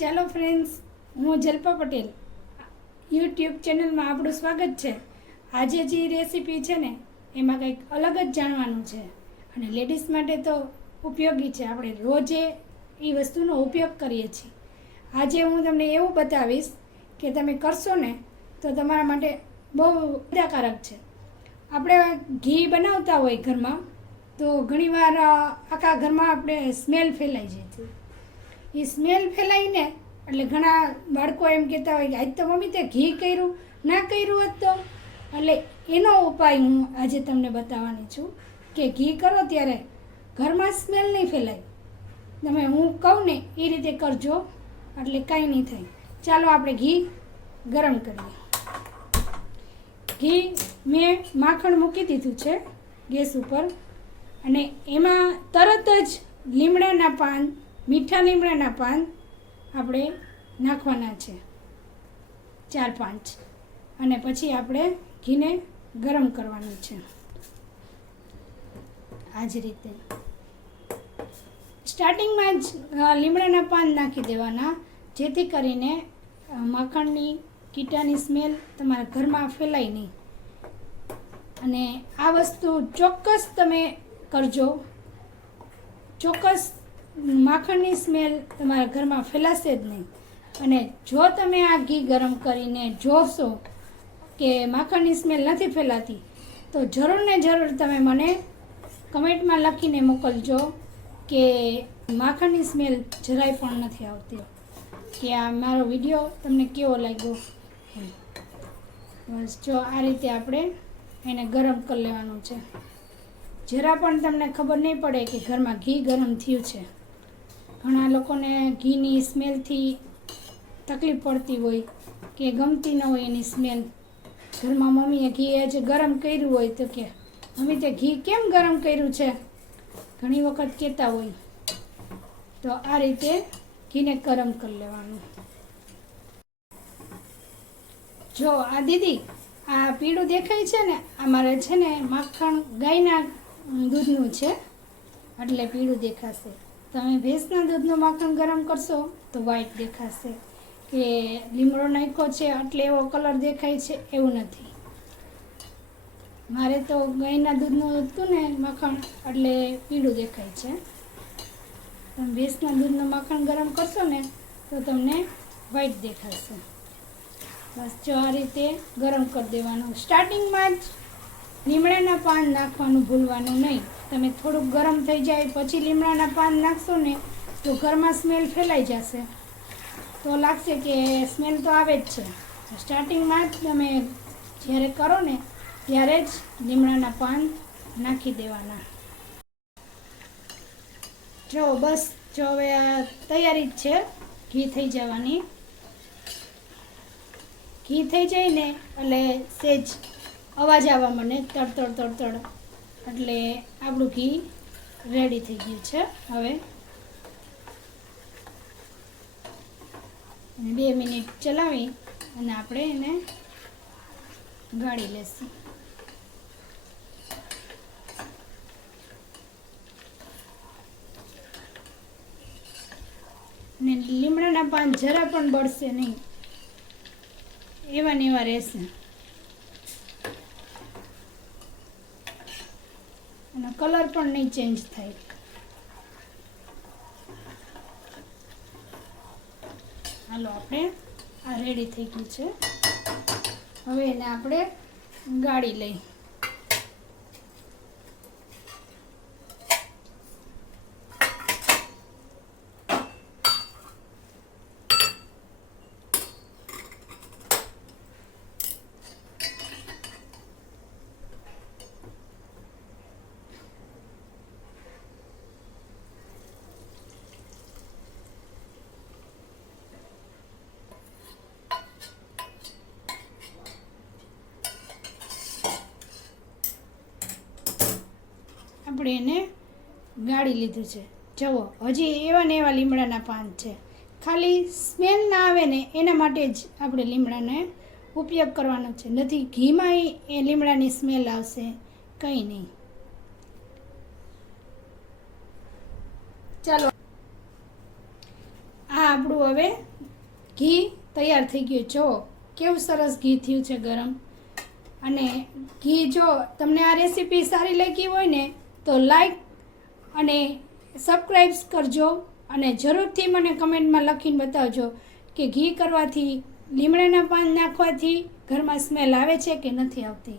ચાલો ફ્રેન્ડ્સ, હું જલ્પા પટેલ યુટ્યુબ ચેનલમાં આપણું સ્વાગત છે. આજે જે રેસીપી છે ને એમાં કંઈક અલગ જ જાણવાનું છે અને લેડીઝ માટે તો ઉપયોગી છે. આપણે રોજે એ વસ્તુનો ઉપયોગ કરીએ છીએ. આજે હું તમને એવું બતાવીશ કે તમે કરશો ને તો તમારા માટે બહુ ફાયદાકારક છે. આપણે ઘી બનાવતા હોય ઘરમાં તો ઘણીવાર આખા ઘરમાં આપણે સ્મેલ ફેલાઈ જાય છે. એ સ્મેલ ફેલાઈને એટલે ઘણા બાળકો એમ કહેતા હોય કે આજ તો મમ્મી તે ઘી કર્યું ના કર્યું હોત તો. એટલે એનો ઉપાય હું આજે તમને બતાવવાની છું કે ઘી કરો ત્યારે ઘરમાં સ્મેલ નહીં ફેલાય. તમે હું કહું ને એ રીતે કરજો એટલે કાંઈ નહીં થાય. ચાલો આપણે ઘી ગરમ કરીએ. ઘી મેં માખણ મૂકી દીધું છે ગેસ ઉપર અને એમાં તરત જ લીમડાના પાન, મીઠા લીમડાના પાન આપણે નાખવાના છે 4-5 અને પછી આપણે ઘીને ગરમ કરવાનું છે. આ જ રીતે સ્ટાર્ટિંગમાં જ લીમડાના પાન નાખી દેવાના, જેથી કરીને માખણની કીટાની સ્મેલ તમારા ઘરમાં ફેલાય નહીં. અને આ વસ્તુ ચોક્કસ તમે કરજો. ચોક્કસ માખણની સ્મેલ તમારા ઘરમાં ફેલાશે જ નહીં. અને જો તમે આ ઘી ગરમ કરીને જોશો કે માખણની સ્મેલ નથી ફેલાતી તો જરૂર ને જરૂર તમે મને કમેન્ટમાં લખીને મોકલજો કે માખણની સ્મેલ જરાય પણ નથી આવતી, કે આ મારો વિડીયો તમને કેવો લાગ્યો. બસ જો આ રીતે આપણે એને ગરમ કરી લેવાનું છે. જરા પણ તમને ખબર નહીં પડે કે ઘરમાં ઘી ગરમ થયું છે. ઘણા લોકોને ઘીની સ્મેલથી તકલીફ પડતી હોય કે ગમતી ન હોય એની સ્મેલ. ઘરમાં મમ્મીએ ઘી આજે ગરમ કર્યું હોય તો કે મમ્મી તે ઘી કેમ ગરમ કર્યું છે, ઘણી વખત કહેતા હોય. તો આ રીતે ઘીને ગરમ કરી લેવાનું. જો આ દીદી, આ પીળું દેખાય છે ને, આ મારે છે ને માખણ ગાયના દૂધનું છે એટલે પીળું દેખાશે. તમે ભેંસના દૂધનું માખણ ગરમ કરશો તો વ્હાઈટ દેખાશે. કે લીમડો નાખ્યો છે એટલે એવો કલર દેખાય છે એવું નથી. મારે તો ગાયના દૂધનું હતું ને માખણ એટલે પીળું દેખાય છે. તમે ભેંસના દૂધનું માખણ ગરમ કરશો ને તો તમને વ્હાઈટ દેખાશે. બસ જો આ રીતે ગરમ કરી દેવાનું. સ્ટાર્ટિંગમાં જ લીમડાના પાન નાખવાનું ભૂલવાનું નહીં. તમે થોડુંક ગરમ થઈ જાય પછી લીમડાના પાન નાખશો ને તો ઘરમાં સ્મેલ ફેલાઈ જશે. તો લાગશે કે સ્મેલ તો આવે જ છે. સ્ટાર્ટિંગમાં જ તમે જ્યારે કરો ને ત્યારે જ લીમડાના પાન નાખી દેવાના. જો બસ જો હવે આ તૈયારી જ છે ઘી થઈ જવાની. ઘી થઈ જાય ને એટલે સેજ અવાજ આવવા મને તડતડ તડતડ, એટલે આપણું ઘી રેડી થઈ ગયું છે. હવે 2 મિનિટ ચલાવી અને આપણે એને ગાળી લેશું. ને લીમડાના પાન જરા પણ બળશે નહીં, એવા ને એવા રહેશે. અને કલર પણ નહીં ચેન્જ થાય. હાલો, આપણે આ રેડી થઈ ગયું છે. હવે એને આપણે ગાળી લઈ. આપણે એને ગાળી લીધું છે. જુઓ, હજી એવા ને એવા લીમડાના પાન છે. ખાલી સ્મેલ ના આવે ને એના માટે જ આપણે લીમડાને ઉપયોગ કરવાનો છે. નથી ઘીમાં એ લીમડાની સ્મેલ આવશે, કંઈ નહીં. ચાલો, આ આપણું હવે ઘી તૈયાર થઈ ગયું. જો કેવું સરસ ઘી થયું છે ગરમ. અને ઘી જો તમને આ રેસીપી સારી લાગી હોય ને તો લાઈક અને સબસ્ક્રાઈબ કરજો. અને જરૂરથી મને કમેન્ટમાં લખીને બતાવજો કે ઘી કરવાથી, લીમડાના પાન નાખવાથી ઘરમાં સ્મેલ આવે છે કે નથી આવતી.